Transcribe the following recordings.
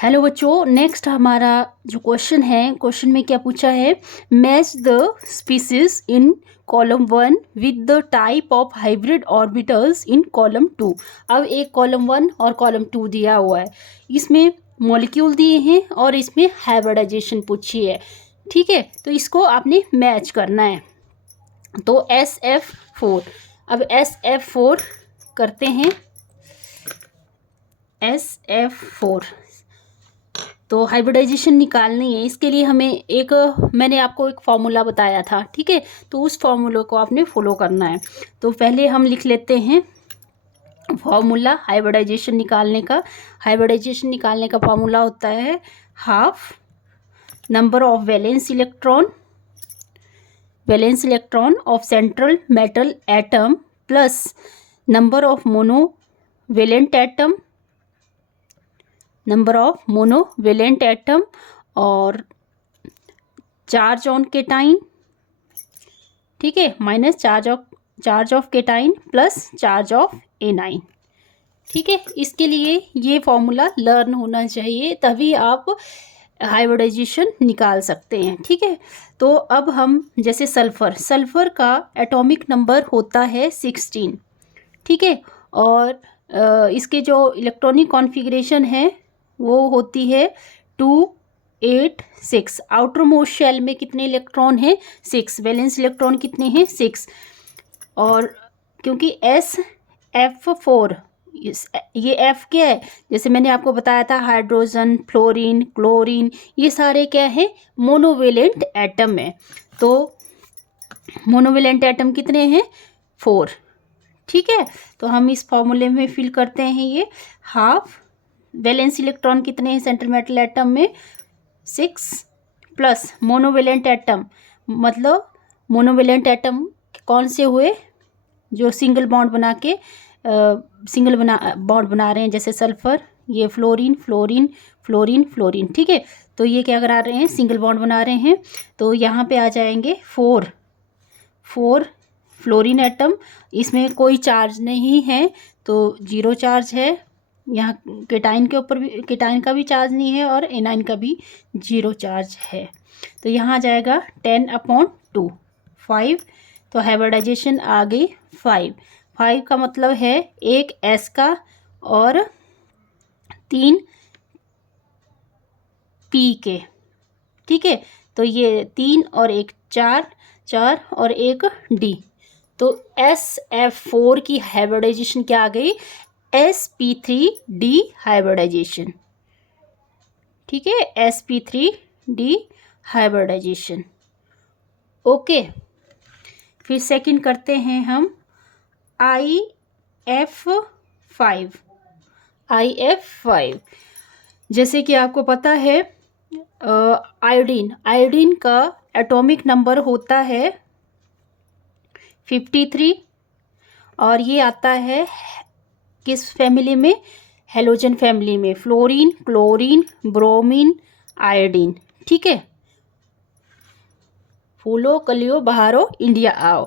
Hello बच्चों, next हमारा जो क्वेश्चन है, क्वेश्चन में क्या पूछा है, match the species in column 1 with the type of hybrid orbitals in column 2। अब एक कॉलम 1 और कॉलम 2 दिया हुआ है, इसमें मॉलिक्यूल दिए हैं और इसमें हाइब्रिडाइजेशन पूछी है। ठीक है, तो इसको आपने मैच करना है। तो SF4, अब SF4 करते हैं। SF4 तो हाइब्रिडाइजेशन निकालनी है, इसके लिए हमें मैंने आपको एक फॉर्मूला बताया था। ठीक है, तो उस फॉर्मूला को आपने फॉलो करना है। तो पहले हम लिख लेते हैं फॉर्मूला हाइब्रिडाइजेशन निकालने का। हाइब्रिडाइजेशन निकालने का फॉर्मूला होता है half number of valence electron of central metal atom plus number of monovalent atom और चार्ज ऑन केटाइन। ठीक है, minus charge of cation plus charge of anion. ठीक है, इसके लिए ये फॉर्मूला लर्न होना चाहिए, तभी आप हाइब्रिडाइजेशन निकाल सकते हैं। ठीक है, तो अब हम जैसे सल्फर का एटॉमिक नंबर होता है 16। ठीक है, और इसके जो इलेक्ट्रॉनिक कॉन्फ़िगरेशन है वो होती है 286। आउटर मोस्ट शेल में कितने इलेक्ट्रॉन हैं? 6। वैलेंस इलेक्ट्रॉन कितने हैं? 6। और क्योंकि SF4 ये F क्या है? जैसे मैंने आपको बताया था, हाइड्रोजन, फ्लोरीन, क्लोरीन, ये सारे क्या है? मोनोवेलेंट एटम है। तो मोनोवेलेंट एटम कितने हैं? 4। ठीक है, तो हम इस फॉर्मूले में फिल करते हैं ये हाफ। वैलेंस इलेक्ट्रॉन कितने हैं सेंट्रल मेटल एटम में? 6 प्लस मोनोवेलेंट एटम, मतलब मोनोवेलेंट एटम कौन से हुए? जो सिंगल बॉन्ड बना रहे हैं, जैसे सल्फर, ये फ्लोरीन फ्लोरीन फ्लोरीन फ्लोरीन। ठीक है, तो ये क्या करा रहे हैं? सिंगल बॉन्ड बना रहे हैं। तो यहाँ पे आ जाएंगे 4 फ्लोरीन एटम, इसमें कोई चार्ज नहीं है तो 0 चार्ज है। यहाँ केटाइन के ऊपर भी, केटाइन का भी चार्ज नहीं है और एनाइन का भी 0 चार्ज है। तो यहाँ आ जाएगा 10/2 5। तो हाइब्रिडाइजेशन आ गई 5 का मतलब है एक S का और 3 P के। ठीक है, तो ये 3 और 1 4 और 1 D। तो SF4 की हाइब्रिडाइजेशन क्या आ गई? sp3d hybridisation. ठीक है, sp3d हाइब्रिडाइजेशन। ओके, फिर सेकंड करते हैं हम IF5। जैसे कि आपको पता है आयोडीन का एटॉमिक नंबर होता है 53 और ये आता है किस फैमिली में? हेलोजन फैमिली में। Fluorine, chlorine, bromine, iodine. ठीक है, फूलो कलियो बहारो इंडिया आओ।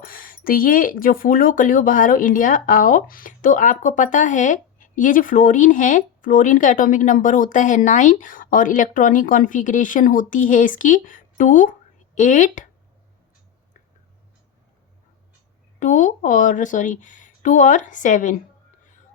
तो ये जो फूलो कलियो बहारो इंडिया आओ, तो आपको पता है ये जो फ्लोरीन है, फ्लोरीन का एटॉमिक नंबर होता है 9 और इलेक्ट्रॉनिक कॉन्फ़िगरेशन होती है इसकी 2 और 7।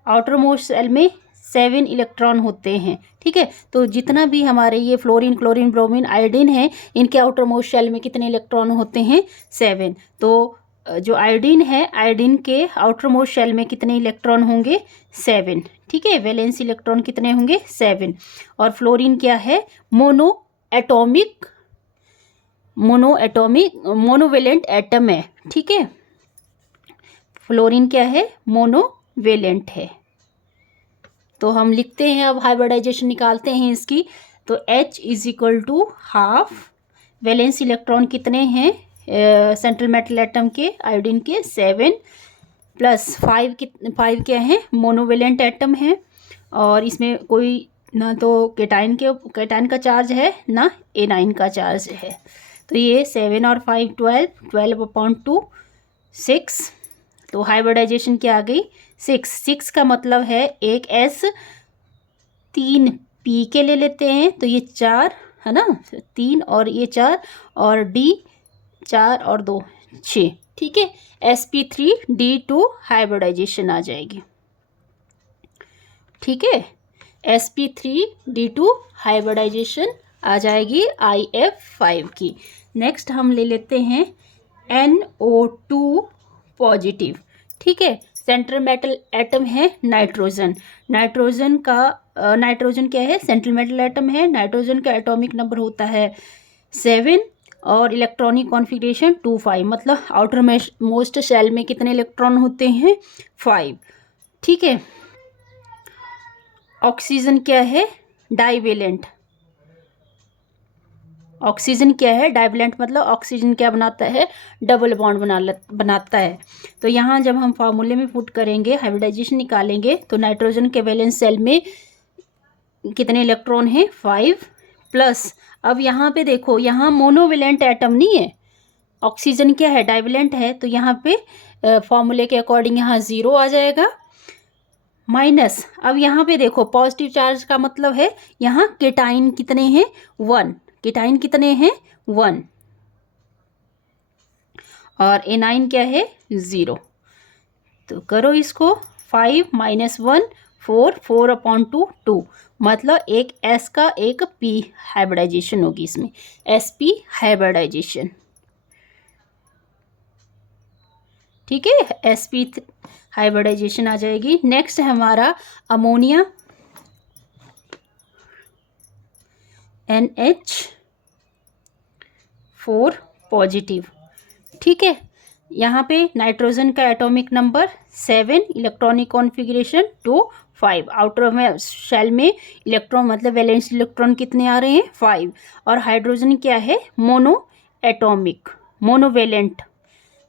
आउटर मोस्ट सेल में 7 इलेक्ट्रॉन होते हैं। ठीक है, तो जितना भी हमारे ये फ्लोरीन, क्लोरीन, ब्रोमीन, आयोडीन है, इनके आउटर मोस्ट शेल में कितने इलेक्ट्रॉन होते हैं? 7। तो जो आयोडीन है, आयोडीन के आउटर मोस्ट शेल में कितने इलेक्ट्रॉन होंगे? 7। ठीक है, वैलेंस इलेक्ट्रॉन कितने होंगे? 7। और फ्लोरीन क्या है? मोनोवेलेंट एटम है। ठीक है, फ्लोरीन क्या है? मोनोवेलेंट है। तो हम लिखते हैं, अब हाइब्रिडाइजेशन निकालते हैं इसकी। तो H = हाफ। वैलेंस इलेक्ट्रॉन कितने हैं सेंट्रल मेटल एटम के? आयोडीन के 7 प्लस 5 क्या है? मोनोवेलेंट एटम है और इसमें कोई ना तो केटाइन का चार्ज है ना एनाइन का चार्ज है। तो ये 7 और 5 12/2 6। तो हाइब्रिडाइजेशन क्या आ गई? 6 का मतलब है एक S 3 पी के ले लेते हैं तो ये 4 है ना, 3 और ये 4 और डी 4 और 2 6, ठीक है। sp3d2 हाइब्रिडाइजेशन आ जाएगी, ठीक है। sp3d2 हाइब्रिडाइजेशन आ जाएगी IF5 की। नेक्स्ट हम ले लेते हैं NO2 पॉजिटिव, ठीक है। सेंट्रल मेटल एटम है नाइट्रोजन। नाइट्रोजन क्या है, सेंट्रल मेटल एटम है। नाइट्रोजन का एटॉमिक नंबर होता है 7 और इलेक्ट्रॉनिक कॉन्फ़िगरेशन 2 5, मतलब आउटर मोस्ट शेल में कितने इलेक्ट्रॉन होते हैं, 5, ठीक है। ऑक्सीजन क्या है, डाइवेलेंट। ऑक्सीजन क्या है, डाइवेलेंट, मतलब ऑक्सीजन क्या बनाता है, डबल बॉन्ड बनाता है। तो यहाँ जब हम फार्मूले में पुट करेंगे, हाइब्रिडाइजेशन निकालेंगे, तो नाइट्रोजन के वैलेंस सेल में कितने इलेक्ट्रॉन हैं, 5 प्लस। अब यहाँ पे देखो, यहाँ मोनोवेलेंट एटम नहीं है, ऑक्सीजन क्या है, डाइवेलेंट है, तो यहाँ पे फॉर्मूले के अकॉर्डिंग यहाँ 0 आ जाएगा माइनस। अब यहाँ पे देखो पॉजिटिव चार्ज का मतलब है यहाँ केटाइन कितने हैं, 1, केटाइन कितने हैं, 1, और एनाइन क्या है, 0। तो करो इसको, 5 - 1 4, 4/2 2, मतलब एक S का एक P हाइब्रिडाइजेशन होगी इसमें, sp हाइब्रिडाइजेशन, ठीक है। sp हाइब्रिडाइजेशन आ जाएगी। नेक्स्ट है हमारा अमोनिया, NH4 पॉजिटिव, ठीक है। यहाँ पे नाइट्रोजन का atomic number 7, electronic configuration 2 5, outer में शेल में इलेक्ट्रॉन मतलब वैलेंस इलेक्ट्रॉन कितने आ रहे हैं, 5, और हाइड्रोजन क्या है, मोनोएटॉमिक,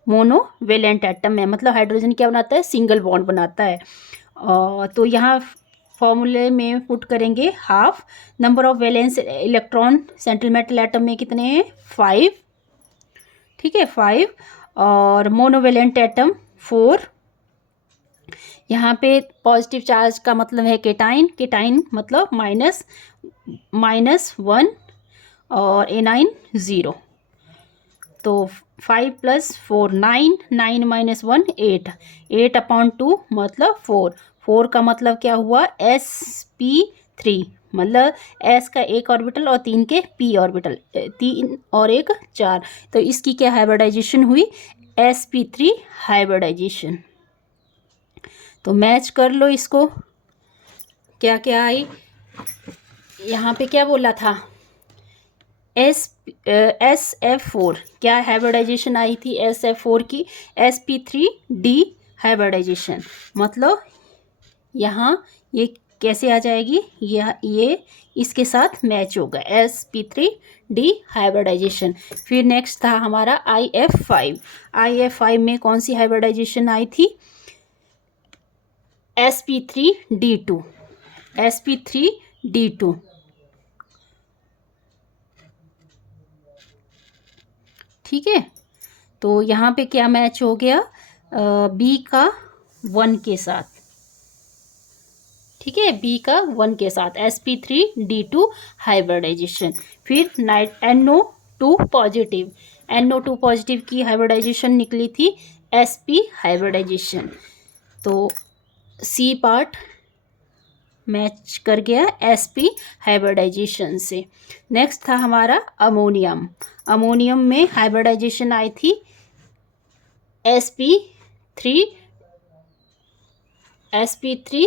मोनोवेलेंट एटम है, मतलब हाइड्रोजन क्या बनाता है, सिंगल बॉन्ड बनाता है। तो यहाँ फॉर्मूले में पुट करेंगे half, number of valence electron central metal atom में कितने हैं, 5, ठीक है, 5, और मोनोवेलेंट एटम 4। यहाँ पे पॉजिटिव चार्ज का मतलब है केटाइन, केटाइन मतलब -1 और एनाइन 0। तो 5 + 4 9, 9 - 1 8, 8/2 मतलब 4, 4 का मतलब क्या हुआ, sp3, मतलब s का एक ऑर्बिटल और 3 के p ऑर्बिटल, 3 और 1 4, तो इसकी क्या हाइब्रिडाइजेशन हुई, sp3 हाइब्रिडाइजेशन। तो मैच कर लो इसको, क्या क्या आई, यहाँ पे क्या बोला था, SF4 क्या हाइब्रिडाइजेशन आई थी, SF4 की sp3d हाइब्रिडाइजेशन, मतलब यहाँ ये कैसे आ जाएगी, ये इसके साथ मैच होगा, sp3d हाइब्रिडाइजेशन। फिर नेक्स्ट था हमारा IF5, IF5 में कौन सी हाइब्रिडाइजेशन आई थी, sp3d2, sp3d2, ठीक है। तो यहाँ पे क्या मैच हो गया, B का 1 के साथ, ठीक है, B का 1 के साथ sp3d2 हाइब्रिडाइजेशन। फिर NO2 पॉजिटिव, NO2 पॉजिटिव की हाइब्रिडाइजेशन निकली थी sp हाइब्रिडाइजेशन, तो C पार्ट मैच कर गया sp हाइब्रिडाइजेशन से। नेक्स्ट था हमारा अमोनियम, अमोनियम में हाइब्रिडाइजेशन आई थी sp3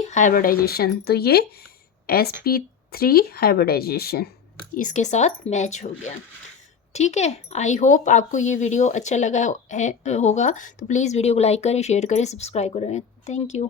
हाइब्रिडाइजेशन, तो ये sp3 हाइब्रिडाइजेशन इसके साथ मैच हो गया, ठीक है। आई होप आपको ये वीडियो अच्छा लगा होगा, तो प्लीज़ वीडियो को लाइक करें, शेयर करें, सब्सक्राइब करें। Thank you.